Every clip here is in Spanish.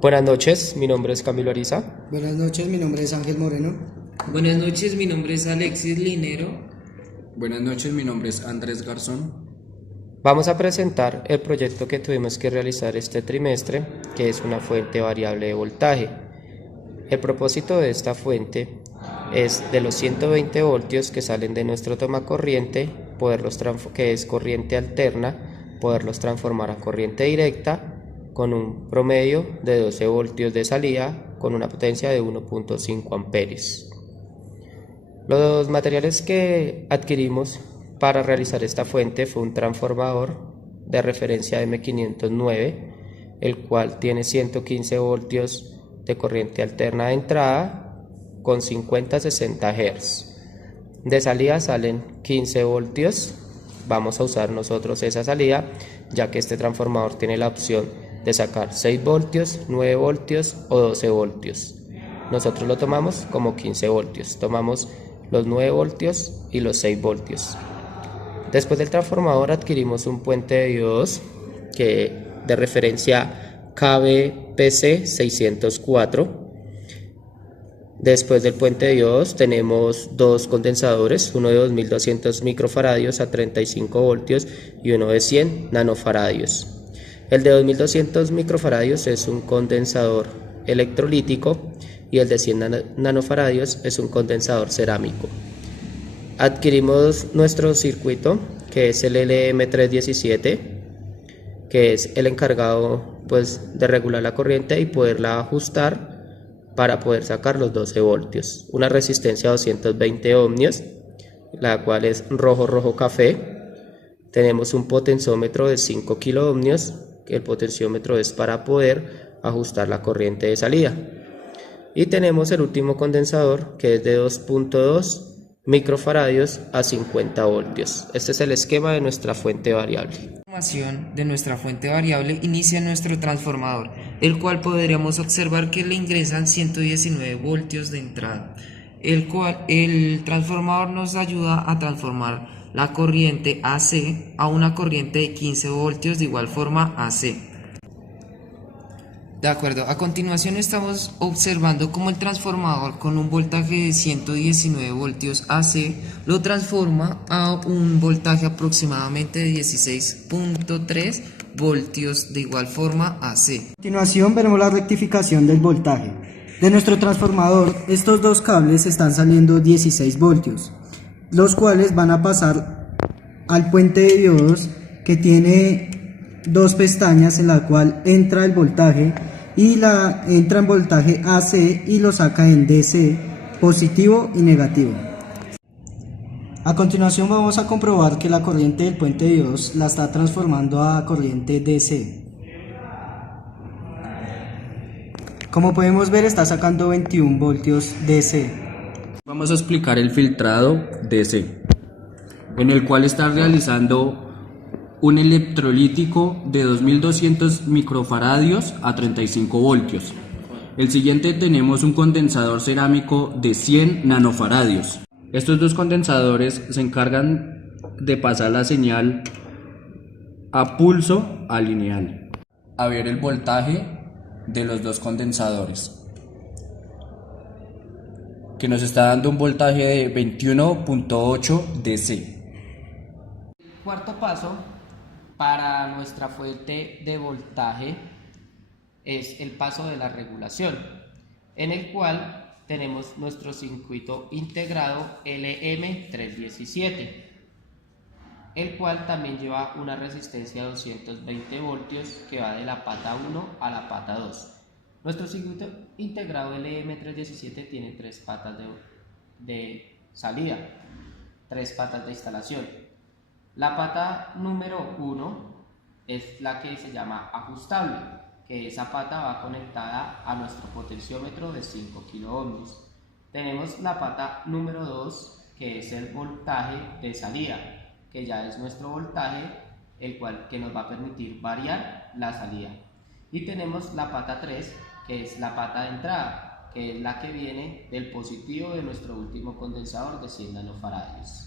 Buenas noches, mi nombre es Camilo Ariza. Buenas noches, mi nombre es Ángel Moreno. Buenas noches, mi nombre es Alexis Linero. Buenas noches, mi nombre es Andrés Garzón. Vamos a presentar el proyecto que tuvimos que realizar este trimestre, que es una fuente variable de voltaje. El propósito de esta fuente es de los 120 voltios que salen de nuestro tomacorriente, que es corriente alterna, poderlos transformar a corriente directa con un promedio de 12 voltios de salida con una potencia de 1.5 amperes. Los materiales que adquirimos para realizar esta fuente fue un transformador de referencia M509, el cual tiene 115 voltios de corriente alterna de entrada con 50-60 Hz. De salida salen 15 voltios. Vamos a usar nosotros esa salida, ya que este transformador tiene la opción de sacar 6 voltios, 9 voltios o 12 voltios. Nosotros lo tomamos como 15 voltios. Tomamos los 9 voltios y los 6 voltios. Después del transformador adquirimos un puente de diodos de referencia KBPC 604. Después del puente de diodos tenemos dos condensadores, uno de 2200 microfaradios a 35 voltios y uno de 100 nanofaradios. El de 2200 microfaradios es un condensador electrolítico y el de 100 nanofaradios es un condensador cerámico. Adquirimos nuestro circuito, que es el LM317, que es el encargado de regular la corriente y poderla ajustar para poder sacar los 12 voltios. Una resistencia a 220 ohmios, la cual es rojo café. Tenemos un potenciómetro de 5 kiloohmios, que el potenciómetro es para poder ajustar la corriente de salida. Y tenemos el último condensador, que es de 2.2 microfaradios a 50 voltios. Este es el esquema de nuestra fuente variable. La información de nuestra fuente variable inicia nuestro transformador, el cual podríamos observar que le ingresan 119 voltios de entrada, el transformador nos ayuda a transformar la corriente AC a una corriente de 15 voltios de igual forma AC. De acuerdo, a continuación estamos observando cómo el transformador con un voltaje de 119 voltios AC lo transforma a un voltaje aproximadamente de 16.3 voltios de igual forma AC. A continuación veremos la rectificación del voltaje. De nuestro transformador, estos dos cables están saliendo 16 voltios, los cuales van a pasar al puente de diodos que tiene dos pestañas en la cual entra el voltaje y entra en voltaje AC y lo saca en DC, positivo y negativo. A continuación vamos a comprobar que la corriente del puente de diodos la está transformando a corriente DC. Como podemos ver, está sacando 21 voltios DC. Vamos a explicar el filtrado DC, en el cual está realizando un electrolítico de 2200 microfaradios a 35 voltios. El siguiente tenemos un condensador cerámico de 100 nanofaradios. Estos dos condensadores se encargan de pasar la señal a pulso a lineal. A ver el voltaje de los dos condensadores, que nos está dando un voltaje de 21.8 DC. Cuarto paso para nuestra fuente de voltaje es el paso de la regulación, en el cual tenemos nuestro circuito integrado LM317, el cual también lleva una resistencia de 220 voltios que va de la pata 1 a la pata 2. Nuestro circuito integrado LM317 tiene 3 patas de salida, 3 patas de instalación. La pata número 1 es la que se llama ajustable, que esa pata va conectada a nuestro potenciómetro de 5 kiloohmios. Tenemos la pata número 2, que es el voltaje de salida, que ya es nuestro voltaje, que nos va a permitir variar la salida. Y tenemos la pata 3, que es la pata de entrada, que es la que viene del positivo de nuestro último condensador de 100 nanofaradios.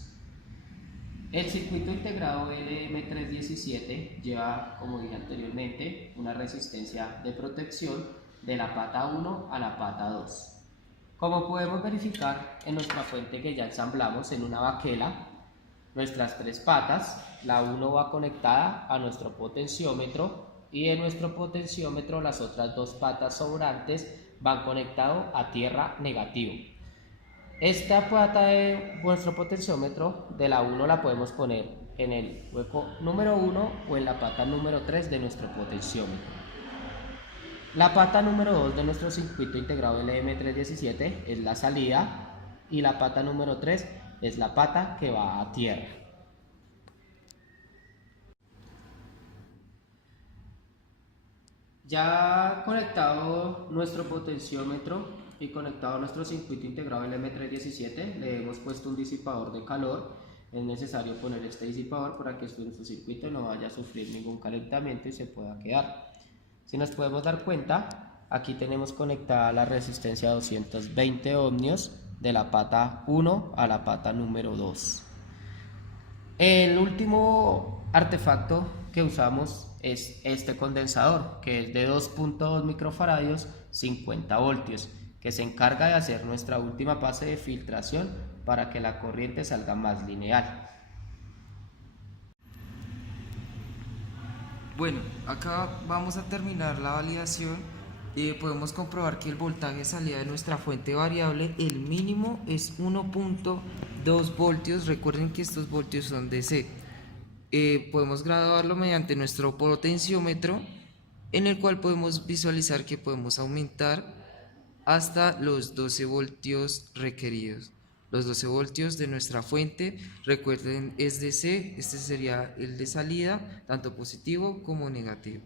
El circuito integrado LM317 lleva, como dije anteriormente, una resistencia de protección de la pata 1 a la pata 2. Como podemos verificar en nuestra fuente que ya ensamblamos en una baquela, nuestras tres patas, la 1 va conectada a nuestro potenciómetro y en nuestro potenciómetro las otras dos patas sobrantes van conectadas a tierra negativo. Esta pata de nuestro potenciómetro de la 1 la podemos poner en el hueco número 1 o en la pata número 3 de nuestro potenciómetro. La pata número 2 de nuestro circuito integrado LM317 es la salida y la pata número 3 es la pata que va a tierra. Ya conectado nuestro potenciómetro y conectado nuestro circuito integrado LM317, le hemos puesto un disipador de calor. Es necesario poner este disipador para que nuestro circuito no vaya a sufrir ningún calentamiento y se pueda quedar. Si nos podemos dar cuenta, aquí tenemos conectada la resistencia 220 ohmios de la pata 1 a la pata número 2. El último artefacto que usamos es este condensador, que es de 2.2 microfaradios, 50 voltios, que se encarga de hacer nuestra última fase de filtración para que la corriente salga más lineal. Bueno, acá vamos a terminar la validación. Podemos comprobar que el voltaje de salida de nuestra fuente variable, el mínimo es 1.2 voltios. Recuerden que estos voltios son DC. Podemos graduarlo mediante nuestro potenciómetro, en el cual podemos visualizar que podemos aumentar hasta los 12 voltios requeridos. Los 12 voltios de nuestra fuente, recuerden, es DC, este sería el de salida, tanto positivo como negativo.